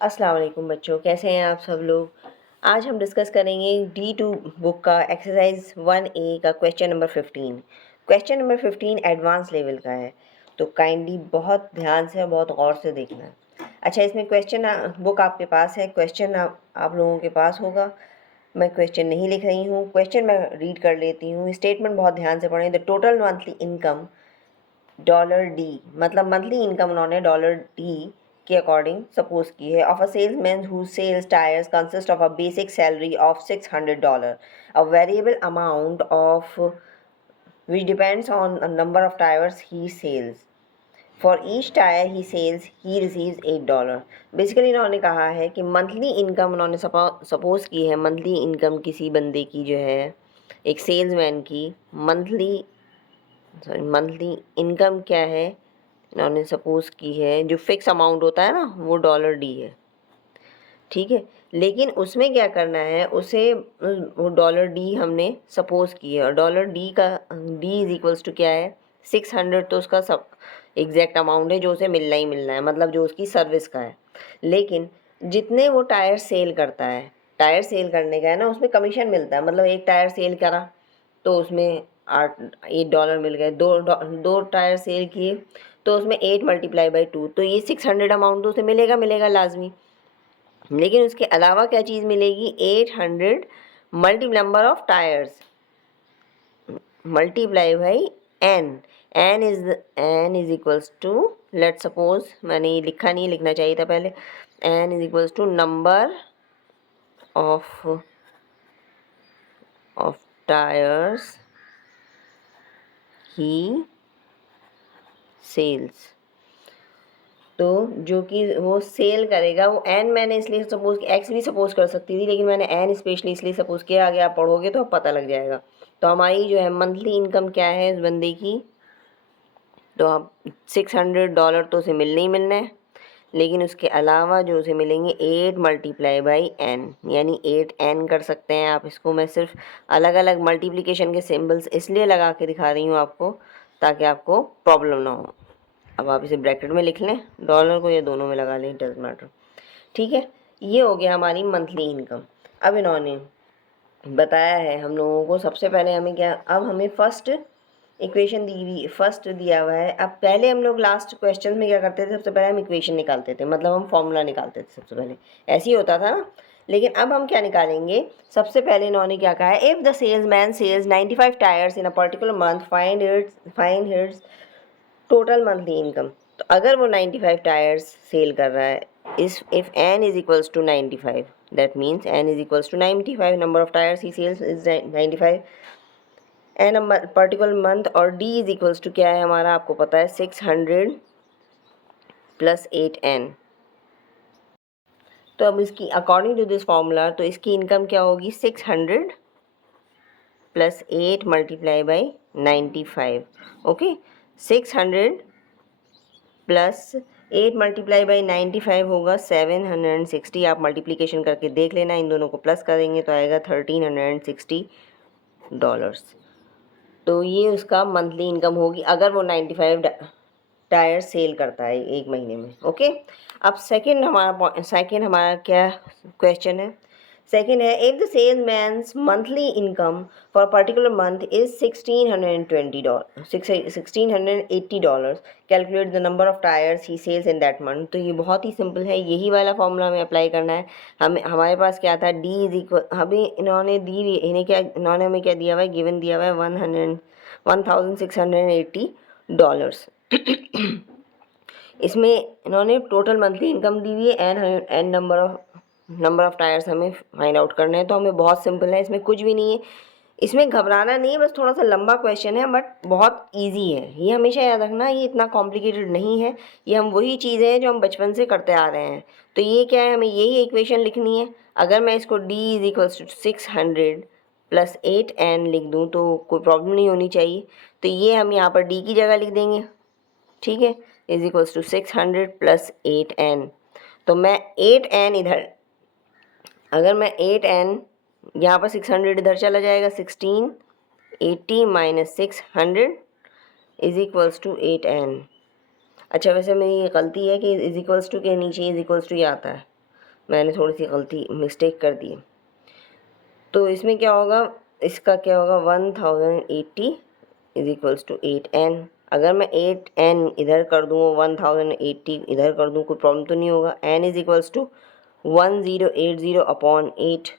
अस्सलाम वालेकुम बच्चों, कैसे हैं आप सब लोग। आज हम डिस्कस करेंगे D2 बुक का एक्सरसाइज 1A का question number 15। Question number 15 advance level का है, तो काइंडली बहुत ध्यान से और बहुत गौर से देखना है। अच्छा, इसमें क्वेश्चन बुक आपके पास है, क्वेश्चन आप लोगों के पास होगा। मैं क्वेश्चन नहीं लिख रही हूँ, क्वेश्चन मैं रीड कर लेती हूँ। स्टेटमेंट बहुत ध्यान से पढ़ें। The total monthly income $D, मतलब मंथली इनकम उन्होंने $D के अकॉर्डिंग सपोज की है of a salesman who sells tyres consist of a basic salary of $600, a variable amount of which depends on a number of tires he sells. For each tire he sells he receives $8. Basically इन्होंने कहा है कि monthly income उन्होंने suppose की है, monthly income किसी बंदे की जो है, एक सेल्समैन की मंथली इनकम क्या है, इन्होंने सपोज की है जो फिक्स अमाउंट होता है ना, वो $D है। ठीक है, लेकिन उसमें क्या करना है, उसे वो $D हमने सपोज की है, और $D का D इज इक्वल्स टू क्या है, 600। तो उसका सब एग्जैक्ट अमाउंट है जो उसे मिलना ही मिलना है, मतलब जो उसकी सर्विस का है। लेकिन जितने वो टायर सेल करता है, टायर सेल करने का है ना, उसमें कमीशन मिलता है। मतलब एक टायर सेल करा तो उसमें $8 मिल गए, दो टायर सेल किए तो उसमें 8 मल्टीप्लाई बाई 2, तो ये 600 अमाउंट तो उसे मिलेगा मिलेगा लाजमी। लेकिन उसके अलावा क्या चीज़ मिलेगी, 800 number of tyres multiply by N. N is equals to, let suppose, मैंने ये लिखा नहीं, लिखना चाहिए था पहले। N is equals to number of tyres he sells. तो जो कि वो सेल करेगा वो एन, मैंने इसलिए सपोज, एक्स भी सपोज कर सकती थी, लेकिन मैंने एन स्पेशली इसलिए सपोज किया, आगे आप पढ़ोगे तो पता लग जाएगा। तो हमारी जो है मंथली इनकम क्या है इस बंदे की, तो आप $600 तो उसे मिलने ही मिलना है, लेकिन उसके अलावा जो उसे मिलेंगे 8 मल्टीप्लाई बाई एन, यानी 8n कर सकते हैं आप इसको। मैं सिर्फ अलग अलग मल्टीप्लिकेशन के सिम्बल्स इसलिए लगा के दिखा रही हूँ आपको, ताकि आपको प्रॉब्लम ना हो। अब आप इसे ब्रैकेट में लिख लें, डॉलर को या दोनों में लगा लें, डज मैटर। ठीक है, ये हो गया हमारी मंथली इनकम। अब इन्होंने बताया है हम लोगों को, सबसे पहले हमें क्या, अब हमें फर्स्ट इक्वेशन दी हुई, फर्स्ट दिया हुआ है। अब पहले हम लोग लास्ट क्वेश्चन में क्या करते थे, सबसे पहले हम इक्वेशन निकालते थे, मतलब हम फॉर्मूला निकालते थे सबसे पहले, ऐसे ही होता था ना। लेकिन अब हम क्या निकालेंगे, सबसे पहले इन्होंने क्या कहा है, if the salesman sells 95 tyres in a particular month find his total monthly income. तो अगर वो 95 टायर्स सेल कर रहा है, if n is equals to 95, that means n is equals to 95, number of tyres he sells is 95 in particular month, और d is equals to क्या है हमारा, आपको पता है 600 प्लस 8n। तो अब इसकी अकॉर्डिंग टू दिस फॉर्मूला, तो इसकी इनकम क्या होगी, 600 plus 8 multiply by 95। Okay, 600 plus 8 multiply by 95 होगा 760। आप मल्टीप्लिकेशन करके देख लेना, इन दोनों को प्लस करेंगे तो आएगा $1360। तो ये उसका मंथली इनकम होगी अगर वो 95 टायर सेल करता है एक महीने में। ओके, अब सेकंड हमारा क्या क्वेश्चन है, सेकंड है, if the salesman's monthly income for particular month is $1680, calculate the number of tyres he sells in that month. तो ये बहुत ही सिंपल है, यही वाला फॉर्मूला हमें अप्लाई करना है। हमारे पास क्या था, डी इज इक्वल, हमें इन्होंने इन्होंने हमें क्या दिया हुआ है, गिवन दिया हुआ है $1680। इसमें इन्होंने टोटल मंथली इनकम दी हुई है, एन नंबर ऑफ टायर्स हमें फाइंड आउट करने हैं। तो हमें बहुत सिंपल है, इसमें कुछ भी नहीं है, इसमें घबराना नहीं है, बस थोड़ा सा लंबा क्वेश्चन है बट बहुत इजी है। ये हमेशा याद रखना, ये इतना कॉम्प्लिकेटेड नहीं है, ये हम वही चीज़ें हैं जो हम बचपन से करते आ रहे हैं। तो ये क्या है, हमें यही इक्वेशन लिखनी है। अगर मैं इसको d is equals to 600 plus 8n लिख दूँ तो कोई प्रॉब्लम नहीं होनी चाहिए। तो ये हम यहाँ पर d की जगह लिख देंगे, ठीक है, is equals to 600 plus 8n। तो मैं 8n इधर, अगर मैं 8n यहाँ पर 600 इधर चला जाएगा, 1680 minus 600 is equals to 8n। अच्छा, वैसे मेरी ये गलती है कि इज इक्वल्स टू के नीचे इज इक्वल्स टू ये आता है, मैंने थोड़ी सी गलती मिस्टेक कर दी। तो इसमें क्या होगा, इसका क्या होगा 1080 इज इक्वल्स टू 8n। अगर मैं 8n इधर कर दूँ 1080 इधर कर दूँ कोई प्रॉब्लम तो नहीं होगा। n is equals to 1080 upon 8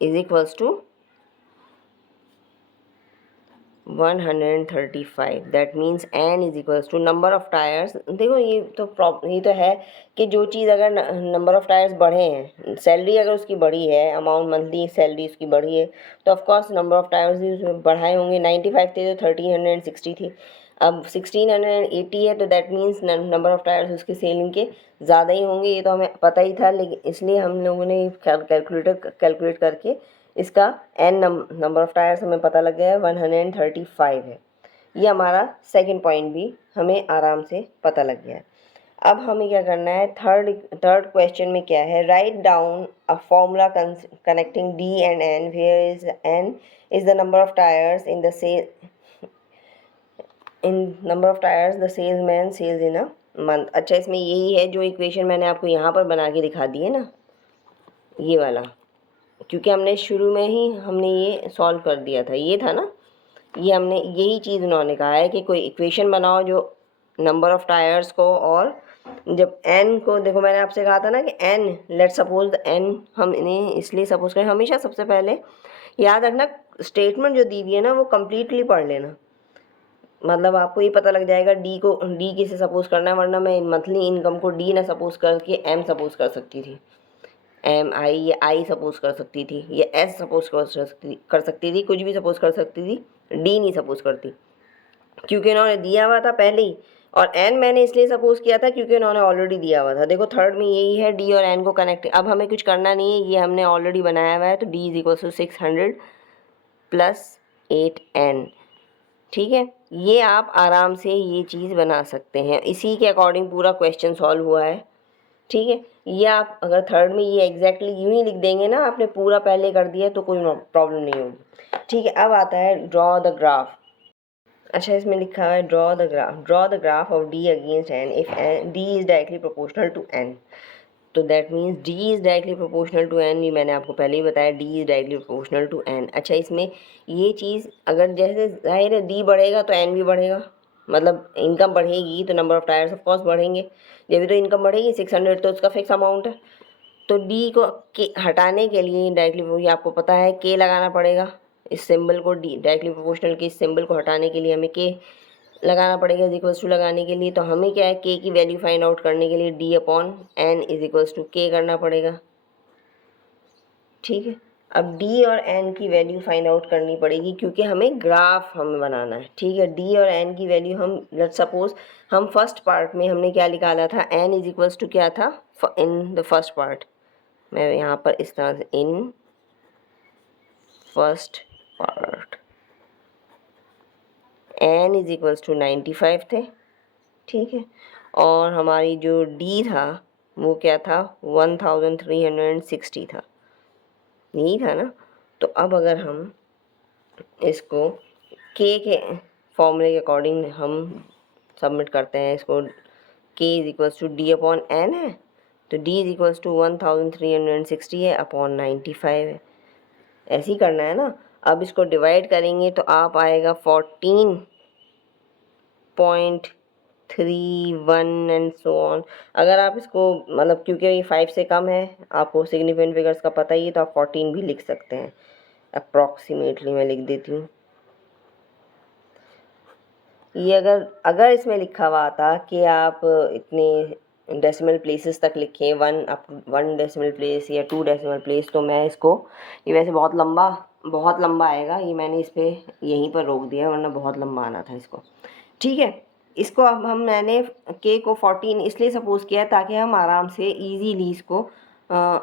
is equals to 135। That means n is equals to number of tyres. देखो ये तो है कि जो चीज़ अगर नंबर ऑफ़ टायर्स बढ़े हैं, सैलरी अगर उसकी बढ़ी है, अमाउंट मंथली सैलरी उसकी बढ़ी है, तो ऑफकोर्स नंबर ऑफ़ टायर्स भी उसमें बढ़ाए होंगे। 95 थे तो 1360 थी, अब 1680 है, तो that means number of tyres उसकी सेलिंग के ज़्यादा ही होंगे। ये तो हमें पता ही था, लेकिन इसलिए हम लोगों ने कैलकुलेट करके इसका n नंबर ऑफ़ टायर्स हमें पता लग गया है 135 है। ये हमारा सेकंड पॉइंट भी हमें आराम से पता लग गया है। अब हमें क्या करना है, थर्ड क्वेश्चन में क्या है, right down a formula connecting d and n where is n is the number of tyres in the salesman sells in a month. अच्छा, इसमें यही है जो इक्वेशन मैंने आपको यहाँ पर बना के दिखा दी है ना, ये वाला, क्योंकि हमने शुरू में ही हमने ये सॉल्व कर दिया था, ये था ना, ये हमने यही चीज़ उन्होंने कहा है कि कोई इक्वेशन बनाओ जो नंबर ऑफ़ टायर्स को, और जब n को, देखो मैंने आपसे कहा था ना कि n, लेट सपोज n, हम इन्हें इसलिए सपोज करें, हमेशा सबसे पहले याद रखना स्टेटमेंट जो दी हुई है ना वो कम्प्लीटली पढ़ लेना, मतलब आपको ये पता लग जाएगा डी किसे सपोज करना है, वरना मैं मंथली इनकम को डी ना सपोज करके m सपोज कर सकती थी, एम आई या आई सपोज कर सकती थी, या एस सपोज कर सकती थी, कुछ भी सपोज कर सकती थी, डी नहीं सपोज करती, क्योंकि इन्होंने दिया हुआ था पहले ही। और एन मैंने इसलिए सपोज किया था क्योंकि इन्होंने ऑलरेडी दिया हुआ था। देखो थर्ड में यही है, डी और एन को कनेक्ट, अब हमें कुछ करना नहीं है, ये हमने ऑलरेडी बनाया हुआ है, तो D is equal to 600 plus 8n। ठीक है, ये आप आराम से ये चीज़ बना सकते हैं, इसी के अकॉर्डिंग पूरा क्वेश्चन सॉल्व हुआ है। ठीक है, ये आप अगर थर्ड में ये एग्जैक्टली यूँ ही लिख देंगे ना, आपने पूरा पहले कर दिया तो कोई प्रॉब्लम नहीं होगी। ठीक है, अब आता है ड्रॉ द ग्राफ। अच्छा, इसमें लिखा है draw the graph of D against N if D is directly proportional to N. तो that means D is directly proportional to N, ये मैंने आपको पहले ही बताया, D is directly proportional to N. अच्छा, इसमें ये चीज़ अगर जैसे जाहिर है डी बढ़ेगा तो एन भी बढ़ेगा, मतलब इनकम बढ़ेगी तो number of tyres of course बढ़ेंगे। जब भी तो इनकम बढ़ेगी 600 तो उसका फिक्स अमाउंट है, तो डी को के हटाने के लिए डायरेक्टली, ये आपको पता है के लगाना पड़ेगा, इस सिंबल को डी डायरेक्टली प्रोपोर्शनल के इस सिंबल को हटाने के लिए हमें के लगाना पड़ेगा, इज इक्वल्स टू लगाने के लिए। तो हमें क्या है, के की वैल्यू फाइंड आउट करने के लिए D upon N is equals to K करना पड़ेगा। ठीक है, अब डी और एन की वैल्यू फाइंड आउट करनी पड़ेगी क्योंकि हमें ग्राफ हमें बनाना है। ठीक है, डी और एन की वैल्यू हम लेट्स सपोज हम फर्स्ट पार्ट में हमने क्या निकाला था, एन इज इक्वल्स टू क्या था इन द फर्स्ट पार्ट, मैं यहाँ पर इस तरह से in first part n is equals to 95 थे। ठीक है, और हमारी जो d था वो क्या था 1360 था, यही था ना। तो अब अगर हम इसको k के फॉर्मूले के अकॉर्डिंग हम सबमिट करते हैं इसको, k is equals to D upon N है, तो d इज इक्वल्स टू 1360 है अपॉन 95 है, ऐसे ही करना है ना। अब इसको डिवाइड करेंगे तो आप आएगा 14.31 एंड सो ऑन। अगर आप इसको मतलब क्योंकि ये 5 से कम है, आपको सिग्निफिकेंट फिगर्स का पता ही है, तो आप 14 भी लिख सकते हैं, अप्रॉक्सीमेटली मैं लिख देती हूँ। ये अगर इसमें लिखा हुआ था कि आप इतने डेसिमल प्लेसेस तक लिखें, 1 डेसिमल प्लेस या 2 डेसिमल प्लेस, तो मैं इसको, ये वैसे बहुत लंबा आएगा, ये मैंने इस पर यहीं पर रोक दिया, वरना बहुत लंबा आना था इसको। ठीक है, इसको अब मैंने के को 14 इसलिए सपोज किया ताकि हम आराम से इजीली इसको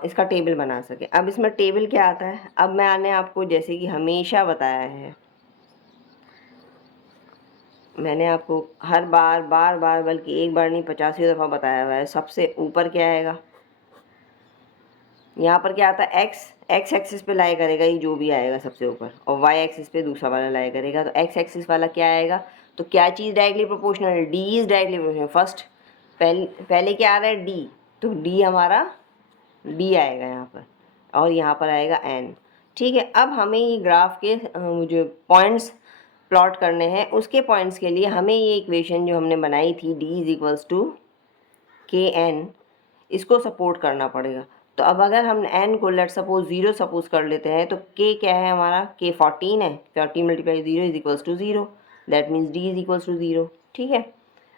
इसका टेबल बना सके। अब इसमें टेबल क्या आता है, अब मैंने आपको जैसे कि हमेशा बताया है, मैंने आपको हर बार बल्कि एक बार नहीं 85 दफ़ा बताया हुआ है, सबसे ऊपर क्या आएगा, यहाँ पर क्या आता है एक्स एक्सिस पे लाई करेगा, ये जो भी आएगा सबसे ऊपर, और वाई एक्सिस पे दूसरा वाला लाई करेगा। तो एक्स एक्सिस वाला क्या आएगा, तो क्या चीज़ डायरेक्टली प्रोपोर्शनल है, D is directly proportional. First पहले क्या आ रहा है डी, तो डी हमारा डी आएगा यहाँ पर और यहाँ पर आएगा एन। ठीक है, अब हमें ये ग्राफ के जो पॉइंट्स प्लॉट करने हैं उसके पॉइंट्स के लिए हमें ये इक्वेशन जो हमने बनाई थी डी इज इक्वल्स टू के एन, इसको सपोर्ट करना पड़ेगा। तो अब अगर हम एन को लेट सपोज 0 सपोज कर लेते हैं तो के क्या है हमारा, के 14 है, 14 multiply 0 is equals to 0, that means D is equals to 0। ठीक है,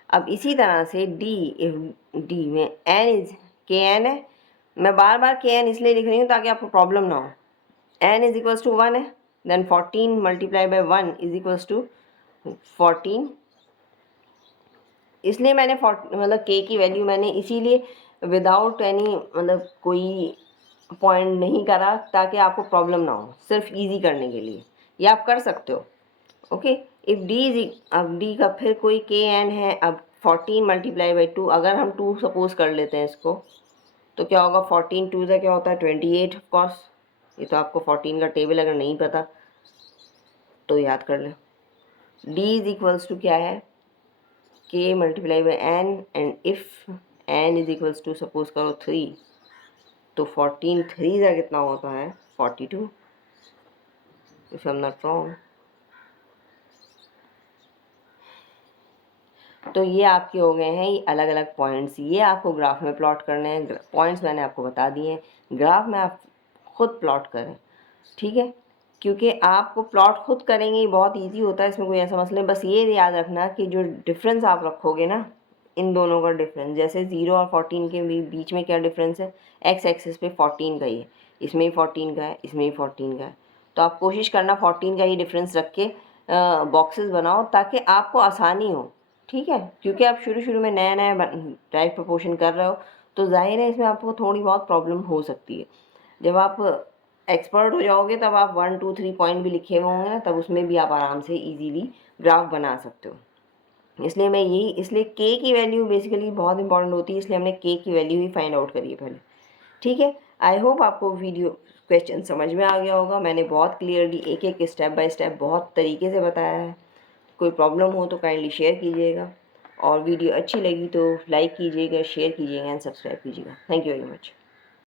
अब इसी तरह से डी, इफ डी में एन इज के एन है, मैं बार बार के एन इसलिए लिख रही हूँ ताकि आपको प्रॉब्लम ना हो। एन इज इक्वल्स टू 1 है, then 14 multiply by 1 is equals to 14। इसलिए मैंने मतलब के की वैल्यू मैंने इसीलिए विदाउट एनी मतलब कोई पॉइंट नहीं करा ताकि आपको प्रॉब्लम ना हो, सिर्फ इजी करने के लिए। ये आप कर सकते हो। ओके, इफ़ डी इज, अब डी का फिर कोई के एन है, अब 14 मल्टीप्लाई बाई 2, अगर हम 2 सपोज कर लेते हैं इसको तो क्या होगा, 14 2 से क्या होता है 28 ऑफकोर्स। ये तो आपको 14 का टेबल अगर नहीं पता तो याद कर लें। डी इज इक्वल्स टू क्या है, K multiply by N, and if N is equals to suppose करो 3, तो 14 3 का कितना होता है 42, if I am not wrong. तो ये आपके हो गए हैं ये अलग अलग पॉइंट्स, ये आपको ग्राफ में प्लॉट करने हैं। पॉइंट्स मैंने आपको बता दिए हैं, ग्राफ में आप खुद प्लॉट करें। ठीक है, क्योंकि आपको प्लॉट खुद करेंगे बहुत इजी होता है, इसमें कोई ऐसा मसला नहीं। बस ये याद रखना कि जो डिफरेंस आप रखोगे ना, इन दोनों का डिफरेंस, जैसे 0 और 14 के बीच में क्या डिफरेंस है, एक्स एक्सिस पे 14 का ही है, इसमें ही 14 का है, इसमें ही 14 का है। तो आप कोशिश करना 14 का ही डिफरेंस रख के बॉक्सेस बनाओ ताकि आपको आसानी हो। ठीक है, क्योंकि आप शुरू शुरू में नया नया राइट प्रोपोर्शन कर रहे हो तो जाहिर है इसमें आपको थोड़ी बहुत प्रॉब्लम हो सकती है। जब आप एक्सपर्ट हो जाओगे तब आप 1 2 3 पॉइंट भी लिखे हुए होंगे ना, तब उसमें भी आप आराम से इजीली ग्राफ बना सकते हो। इसलिए मैं यही, इसलिए के की वैल्यू बेसिकली बहुत इंपॉर्टेंट होती है, इसलिए हमने के की वैल्यू ही फाइंड आउट करी है पहले। ठीक है, आई होप आपको वीडियो क्वेश्चन समझ में आ गया होगा। मैंने बहुत क्लियरली एक एक स्टेप बाय स्टेप बहुत तरीके से बताया है। कोई प्रॉब्लम हो तो काइंडली शेयर कीजिएगा, और वीडियो अच्छी लगी तो लाइक कीजिएगा, शेयर कीजिएगा एंड सब्सक्राइब कीजिएगा। Thank you very much.